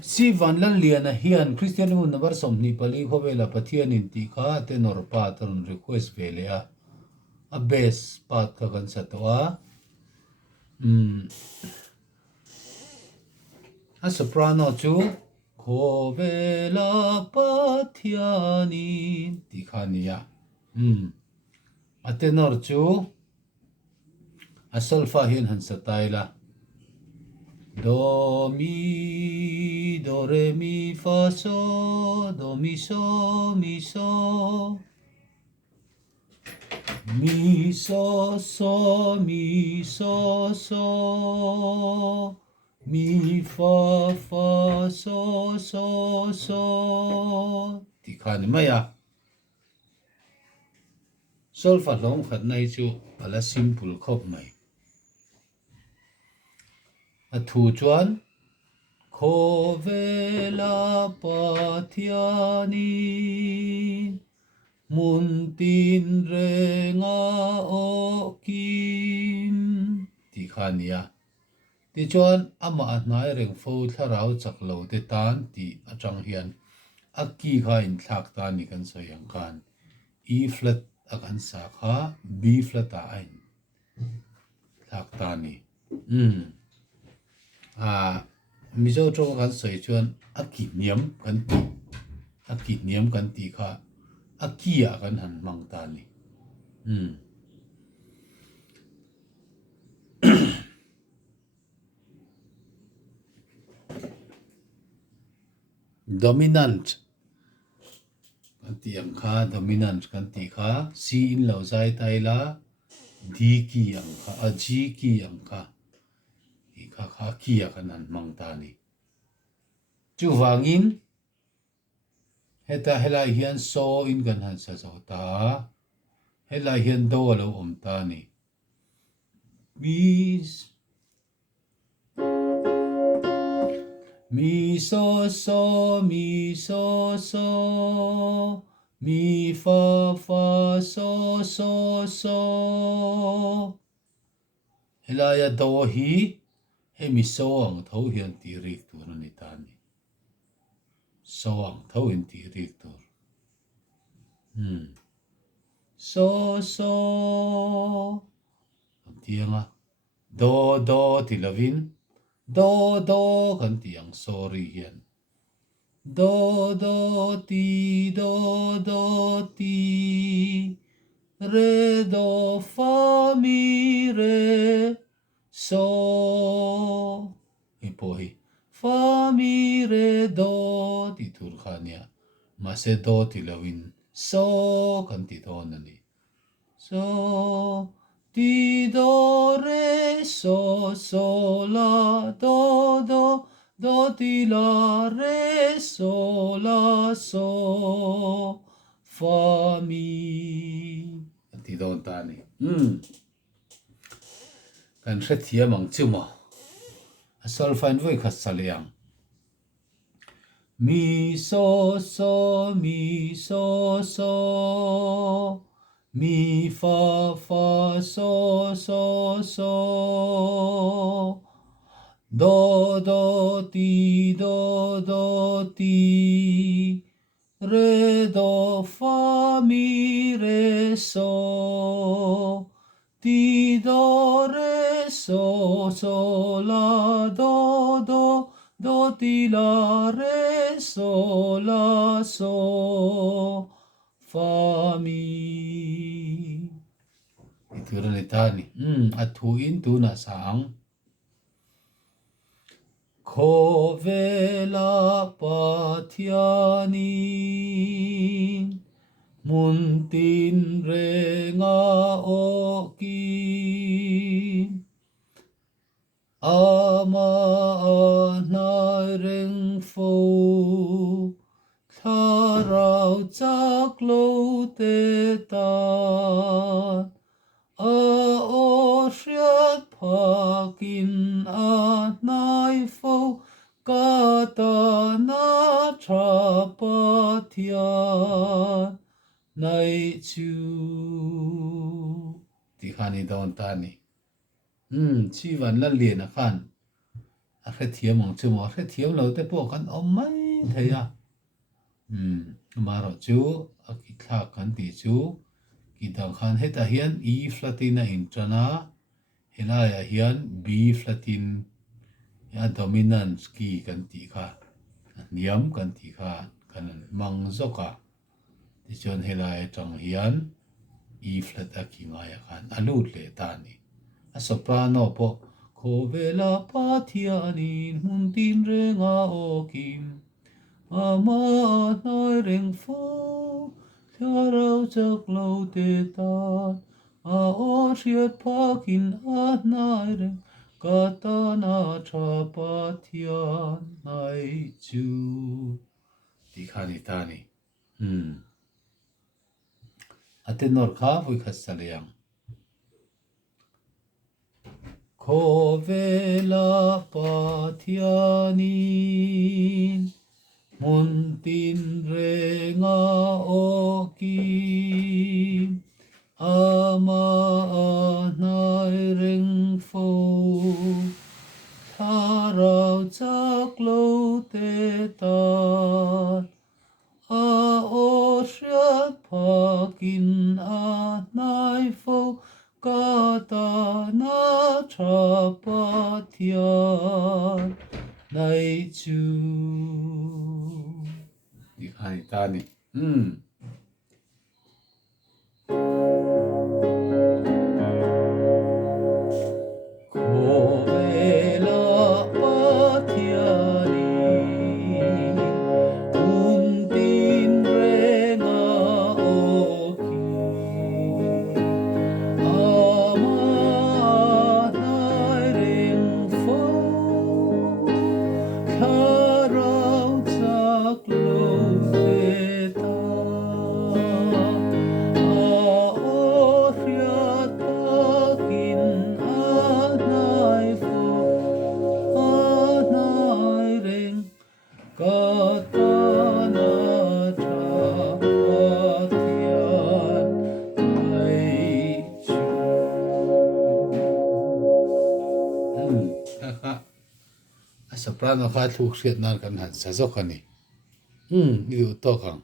si Vanlalliana hian Christian mun nabar somni pali Khawvelah Pathianin ti kha Tenor patron request velea a base pat ka kan satoa a soprano chu Khawvelah Pathianin ti khania a tenor chu a solfa hian han sataila do mi do re mi fa so do mi so mi so mi so so mi so so mi fa fa so so so ti khani maya solfa long khat nai chu ala simple khop mai a thu chuan Khawvelah Pathianin mun tin renga o kim ti khania ti chuan ama a hnai reng fo tharau chak lo te tan ti atang hian a ki kha in thlak ta ni kan soyang kan E flat a kan sa kha B flat a in thlak ta ni mizo trong kan soi chuan a ki niam kan ti kha a kia kan han mang ta ni dominant kan ti ang kha dominant kan ti kha C in lo zai tai la D ki ang kha a G ki ang kha i kha kha kia kan han mang ta ni chu wangin heta helai hian so in kan han sa zo ta helai hian do lo om ta ni mi so so mi so so mi fa fa so so so helaya do hi he mi so ang tho hian ti rik tu na ni ta ni so ang tho in ti rik tu so so tianga do ti lovin do kan ti ang sorry hian do ti re do fa mi re so ipo hi fa mi re do ti tur khania ma se do ti lovin so kan ti don ani so ti do re so so la do ti la re so la so fa mi ti don ta ni kan hre thia mang chu ma a sol fain voi khat saliang mi so so mi so so mi fa fa so so so do ti re do fa mi re so ti do re so so la do ti la re so la so fa mi itu ran tani athu in tu na sang Khawvelah Pathianin mun tin renga o kim ama anai reng fo tharau chak lo te ta a o hriat phakin a nai fo kata na tha pathian nai chu ti khani don ta ni chi Vanlalliana khan re thiam ang chu mo re thiam lo te po kan om mai theya ma ro chu a ki thla kan ti chu ki dang khan heta hian e flatina in trana helaya hian b flatin ya dominance ki kan ti kha niam kan ti kha kan mang zoka ti chon helaya tang hian e flat a ki ngaya khan alut le ta ni a soprano po Khawvelah Pathianin mun tin renga okim ama nai reng fo thia rau chak lo te ta a o riat phakin a nai reng ka ta na tha pathian nai chu ti khani ta ni a tenor kha vui kha saliang Khawvelah Pathianin mun tin renga okim ama nai reng fo tharau chak lo te tat a o riat phakin a nai fo ka ta na tha pathian nai chu đi khai ta đi Khawvelah Pathianin mun tin renga okim ama nai reng fo tharau chak lo te ta a o riat phakin a nai fo a nai reng ka ta na tha pathian nai chu a soprano kha thuk hriat nan kan han sa zo khani ni du to kang